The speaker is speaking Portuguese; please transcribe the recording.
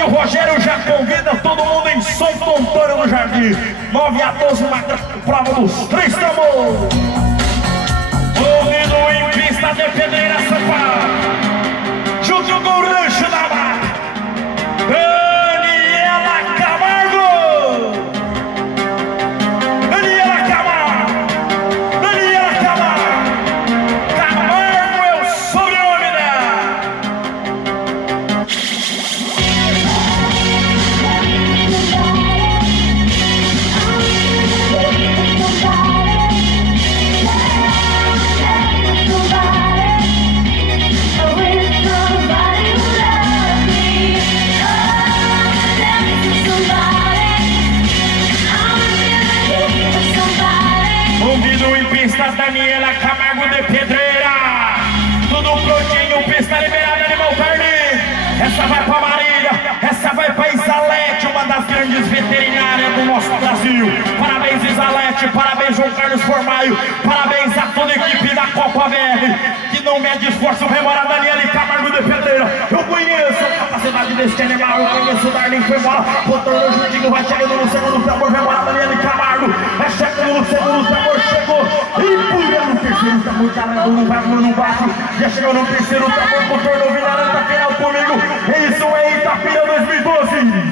Rádio Rogério já convida todo mundo em Santo Antônio do Jardim. 9-12, uma prova dos 3 tambores. Ouvido em pista de pedreira, São Paulo. Junto com o Rancho da Mata. Daniela Camargo. Daniela Camargo. Daniela Camargo. Camargo é o sobrenome dela. Ouvido em pista, Daniela Camargo de Pedreira. Tudo prontinho, pista liberada, Animal Carne. Essa vai pra Marília, essa vai pra Isalete, uma das grandes veterinárias do nosso Brasil. Parabéns, Isalete, parabéns, João Carlos Formaio, parabéns a toda a equipe da Copa VR, que não mede esforço, remora Daniela Camargo de Pedreira. Eu conheço a capacidade desse animal, eu conheço o Darlin, foi embora, botando juntinho, vai chegando no segundo tambor, remora Daniela Camargo, é chegando no segundo tambor, chegou, e pulha no terceiro tambor, caramba, não vai, não bate, já chegou no terceiro tambor, motor no Vinaranda, final comigo, isso é Itapira 2012.